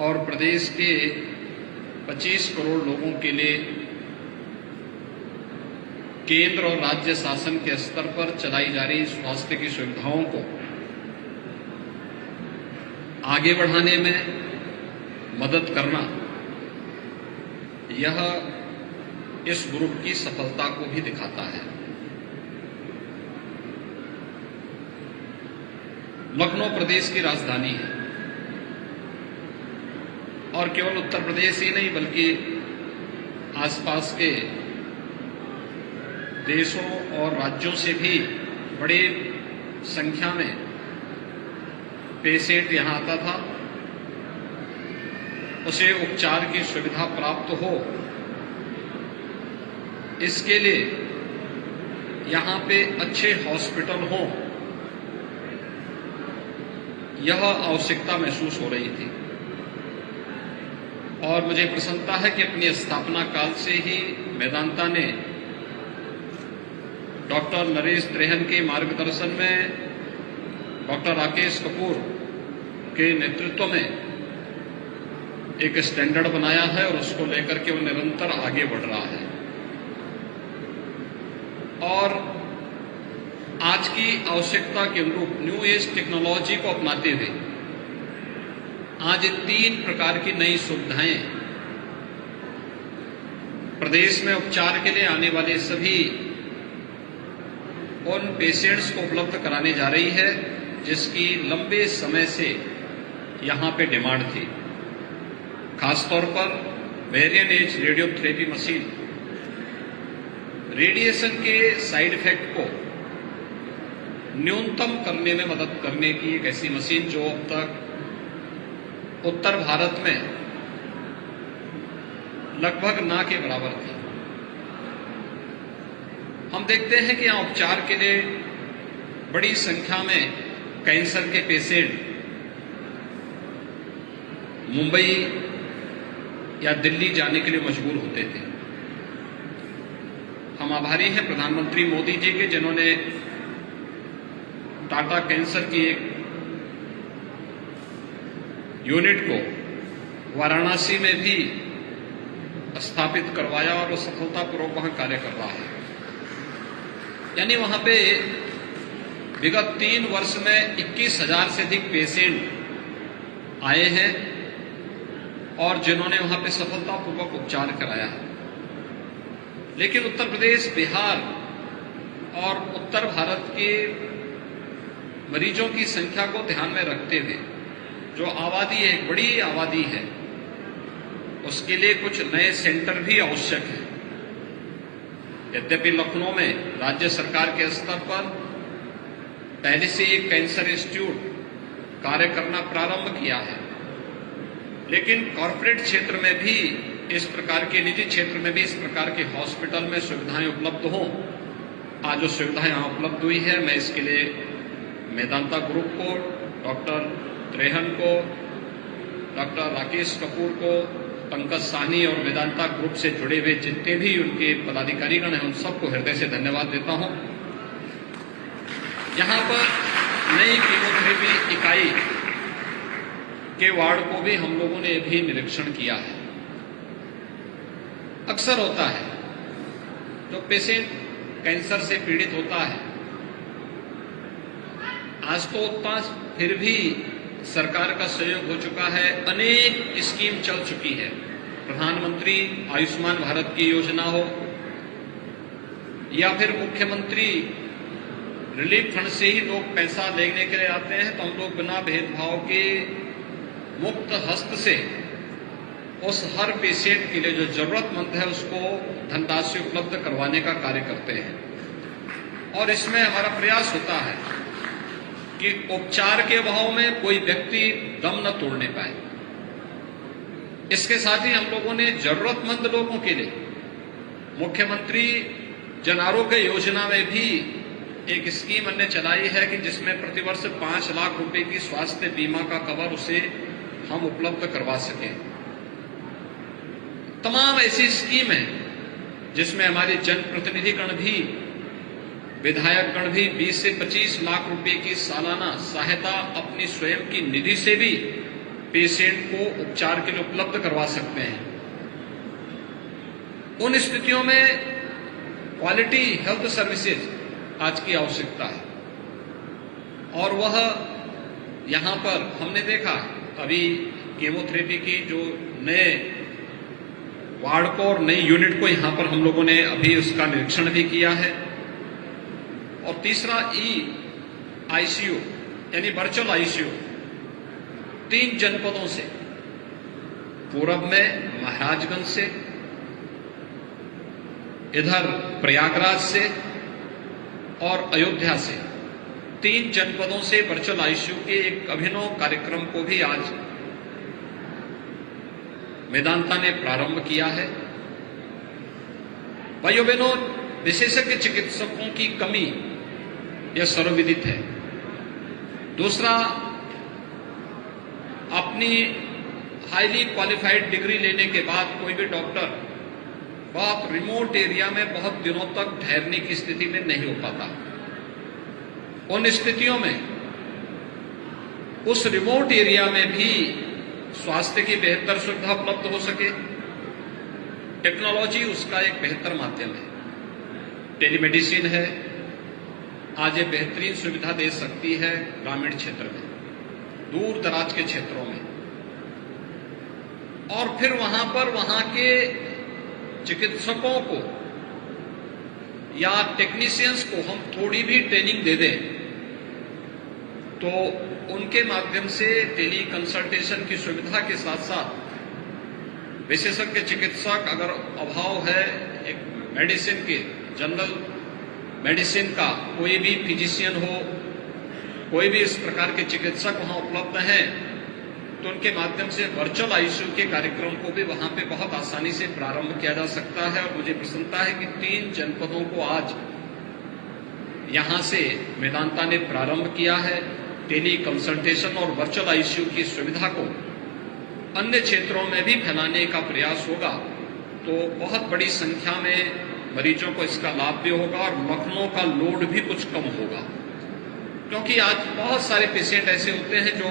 और प्रदेश के 25 करोड़ लोगों के लिए केंद्र और राज्य शासन के स्तर पर चलाई जा रही स्वास्थ्य की सुविधाओं को आगे बढ़ाने में मदद करना, यह इस ग्रुप की सफलता को भी दिखाता है। लखनऊ प्रदेश की राजधानी है और केवल उत्तर प्रदेश ही नहीं बल्कि आसपास के देशों और राज्यों से भी बड़ी संख्या में पेशेंट यहां आता था। उसे उपचार की सुविधा प्राप्त हो, इसके लिए यहां पे अच्छे हॉस्पिटल हों, यह आवश्यकता महसूस हो रही थी। और मुझे प्रसन्नता है कि अपनी स्थापना काल से ही मेदांता ने डॉक्टर नरेश त्रेहन के मार्गदर्शन में, डॉक्टर राकेश कपूर के नेतृत्व में एक स्टैंडर्ड बनाया है और उसको लेकर के वो निरंतर आगे बढ़ रहा है। और आज की आवश्यकता के अनुरूप न्यू एज टेक्नोलॉजी को अपनाते हुए आज 3 प्रकार की नई सुविधाएं प्रदेश में उपचार के लिए आने वाले सभी उन पेशेंट्स को उपलब्ध कराने जा रही है जिसकी लंबे समय से यहां पे डिमांड थी। खासतौर पर variant as radiotherapy machine radiation के साइड इफेक्ट को न्यूनतम करने में मदद करने की एक ऐसी मशीन जो अब तक उत्तर भारत में लगभग ना के बराबर थी। हम देखते हैं कि यहां उपचार के लिए बड़ी संख्या में कैंसर के पेशेंट मुंबई या दिल्ली जाने के लिए मजबूर होते थे। हम आभारी हैं प्रधानमंत्री मोदी जी के, जिन्होंने टाटा कैंसर की एक यूनिट को वाराणसी में भी स्थापित करवाया और वो सफलतापूर्वक वहां कार्य कर रहा है। यानी वहां पे विगत 3 वर्ष में 21,000 से अधिक पेशेंट आए हैं और जिन्होंने वहां पे सफलतापूर्वक उपचार कराया है। लेकिन उत्तर प्रदेश, बिहार और उत्तर भारत के मरीजों की संख्या को ध्यान में रखते हुए जो आबादी है, एक बड़ी आबादी है, उसके लिए कुछ नए सेंटर भी आवश्यक है। यद्यपि लखनऊ में राज्य सरकार के स्तर पर पहले से एक कैंसर इंस्टीट्यूट कार्य करना प्रारंभ किया है, लेकिन कॉर्पोरेट क्षेत्र में भी इस प्रकार के, निजी क्षेत्र में भी इस प्रकार के हॉस्पिटल में सुविधाएं उपलब्ध हों। आज जो सुविधाएं यहां उपलब्ध हुई है, मैं इसके लिए मेदांता ग्रुप को, डॉक्टर त्रेहन को, डॉक्टर राकेश कपूर को, पंकज साहनी और वेदांता ग्रुप से जुड़े हुए जितने भी उनके पदाधिकारीगण हैं, उन सबको हृदय से धन्यवाद देता हूं। यहां पर नई कीमोथेरेपी इकाई के वार्ड को भी हम लोगों ने भी निरीक्षण किया है। अक्सर होता है जो पेशेंट कैंसर से पीड़ित होता है, आज तो उतना फिर भी सरकार का सहयोग हो चुका है, अनेक स्कीम चल चुकी है। प्रधानमंत्री आयुष्मान भारत की योजना हो या फिर मुख्यमंत्री रिलीफ फंड से ही लोग पैसा लेने के लिए आते हैं, तो हम लोग बिना भेदभाव के मुक्त हस्त से उस हर पेशेंट के लिए जो जरूरतमंद है उसको धनराशि उपलब्ध करवाने का कार्य करते हैं। और इसमें हमारा प्रयास होता है कि उपचार के अभाव में कोई व्यक्ति दम न तोड़ने पाए। इसके साथ ही हम लोगों ने जरूरतमंद लोगों के लिए मुख्यमंत्री जन आरोग्य योजना में भी एक स्कीम हमने चलाई है कि जिसमें प्रतिवर्ष 5 लाख रुपए की स्वास्थ्य बीमा का कवर उसे हम उपलब्ध करवा सकें। तमाम ऐसी स्कीम है जिसमें हमारे जनप्रतिनिधिगण भी, विधायकगण भी 20 से 25 लाख रुपए की सालाना सहायता अपनी स्वयं की निधि से भी पेशेंट को उपचार के लिए उपलब्ध करवा सकते हैं। उन स्थितियों में क्वालिटी हेल्थ सर्विसेज आज की आवश्यकता है, और वह यहां पर हमने देखा अभी केमोथेरेपी की जो नए वार्ड को और नई यूनिट को यहां पर हम लोगों ने अभी उसका निरीक्षण भी किया है। और तीसरा आईसीयू यानी वर्चुअल आईसीयू 3 जनपदों से, पूरब में महाराजगंज से, इधर प्रयागराज से और अयोध्या से, 3 जनपदों से वर्चुअल आईसीयू के एक अभिनव कार्यक्रम को भी आज मेदांता ने प्रारंभ किया है। भाइयों बहनों, विशेषज्ञ चिकित्सकों की कमी यह सर्वविदित है। दूसरा, अपनी हाईली क्वालिफाइड डिग्री लेने के बाद कोई भी डॉक्टर बहुत रिमोट एरिया में बहुत दिनों तक ठहरने की स्थिति में नहीं हो पाता। उन स्थितियों में उस रिमोट एरिया में भी स्वास्थ्य की बेहतर सुविधा उपलब्ध हो सके, टेक्नोलॉजी उसका एक बेहतर माध्यम है। टेलीमेडिसिन है, आज ये बेहतरीन सुविधा दे सकती है ग्रामीण क्षेत्र में, दूर दराज के क्षेत्रों में। और फिर वहां के चिकित्सकों को या टेक्नीशियंस को हम थोड़ी भी ट्रेनिंग दे दें तो उनके माध्यम से टेली कंसल्टेशन की सुविधा के साथ साथ विशेषज्ञ चिकित्सक अगर अभाव है, एक मेडिसिन के जनरल मेडिसिन का कोई भी फिजिशियन हो, कोई भी इस प्रकार के चिकित्सक वहां उपलब्ध हैं, तो उनके माध्यम से वर्चुअल आईसीयू के कार्यक्रम को भी वहां पे बहुत आसानी से प्रारंभ किया जा सकता है। और मुझे प्रसन्नता है कि 3 जनपदों को आज यहां से मेदांता ने प्रारंभ किया है। टेली कंसल्टेशन और वर्चुअल आईसीयू की सुविधा को अन्य क्षेत्रों में भी फैलाने का प्रयास होगा तो बहुत बड़ी संख्या में मरीजों को इसका लाभ भी होगा और लखनऊ का लोड भी कुछ कम होगा। क्योंकि आज बहुत सारे पेशेंट ऐसे होते हैं जो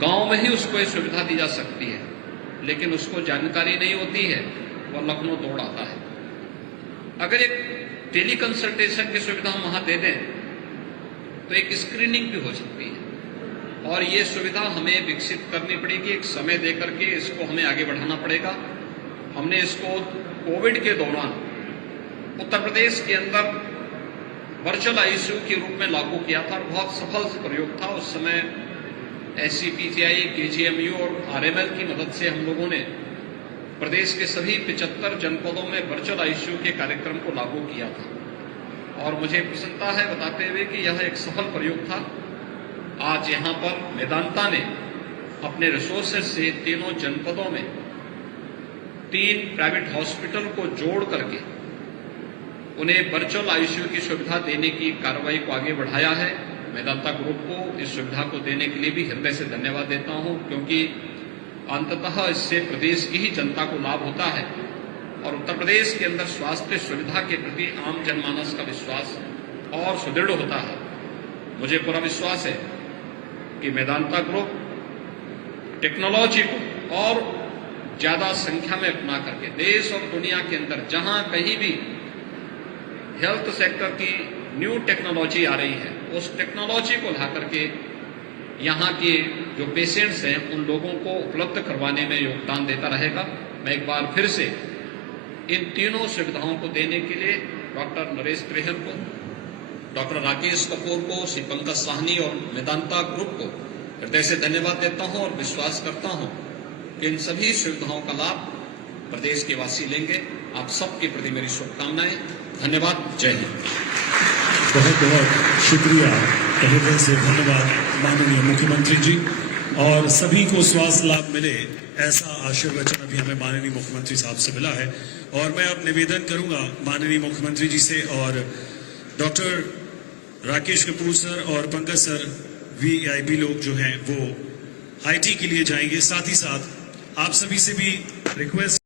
गांव में ही उसको ये सुविधा दी जा सकती है, लेकिन उसको जानकारी नहीं होती है, वह लखनऊ दौड़ आता है। अगर एक टेली कंसल्टेशन की सुविधा हम वहां दे दें तो एक स्क्रीनिंग भी हो सकती है, और ये सुविधा हमें विकसित करनी पड़ेगी, एक समय देकर के इसको हमें आगे बढ़ाना पड़ेगा। हमने इसको कोविड के दौरान उत्तर प्रदेश के अंदर वर्चुअल आईसीयू के रूप में लागू किया था और बहुत सफल प्रयोग था। उस समय SCPCI, KGMU और RML की मदद से हम लोगों ने प्रदेश के सभी 75 जनपदों में वर्चुअल आईसीयू के कार्यक्रम को लागू किया था। और मुझे प्रसन्नता है बताते हुए कि यह एक सफल प्रयोग था। आज यहां पर मेदांता ने अपने रिसोर्सेज से तीनों जनपदों में 3 प्राइवेट हॉस्पिटल को जोड़ करके उन्हें वर्चुअल आईसीयू की सुविधा देने की कार्रवाई को आगे बढ़ाया है। मेदांता ग्रुप को इस सुविधा को देने के लिए भी हृदय से धन्यवाद देता हूं, क्योंकि अंततः इससे प्रदेश की ही जनता को लाभ होता है और उत्तर प्रदेश के अंदर स्वास्थ्य सुविधा के प्रति आम जनमानस का विश्वास और सुदृढ़ होता है। मुझे पूरा विश्वास है कि मेदांता ग्रुप टेक्नोलॉजी को और ज्यादा संख्या में अपना करके देश और दुनिया के अंदर जहां कहीं भी हेल्थ सेक्टर की न्यू टेक्नोलॉजी आ रही है, उस टेक्नोलॉजी को ला करके यहाँ के जो पेशेंट्स हैं उन लोगों को उपलब्ध करवाने में योगदान देता रहेगा। मैं एक बार फिर से इन तीनों सुविधाओं को देने के लिए डॉक्टर नरेश त्रिहर को, डॉक्टर राकेश कपूर को, श्री पंकज साहनी और मेदांता ग्रुप को हृदय से धन्यवाद देता हूं और विश्वास करता हूं कि इन सभी सुविधाओं का लाभ प्रदेश के वासी लेंगे। आप सबके प्रति मेरी शुभकामनाएं। धन्यवाद। जय हिंद। बहुत बहुत शुक्रिया, हृदय से धन्यवाद माननीय मुख्यमंत्री जी। और सभी को स्वास्थ्य लाभ मिले ऐसा आशीर्वचन अभी हमें माननीय मुख्यमंत्री साहब से मिला है। और मैं अब निवेदन करूंगा माननीय मुख्यमंत्री जी से और डॉक्टर राकेश कपूर सर और पंकज सर VIP लोग जो हैं वो IT के लिए जाएंगे। साथ ही साथ आप सभी से भी रिक्वेस्ट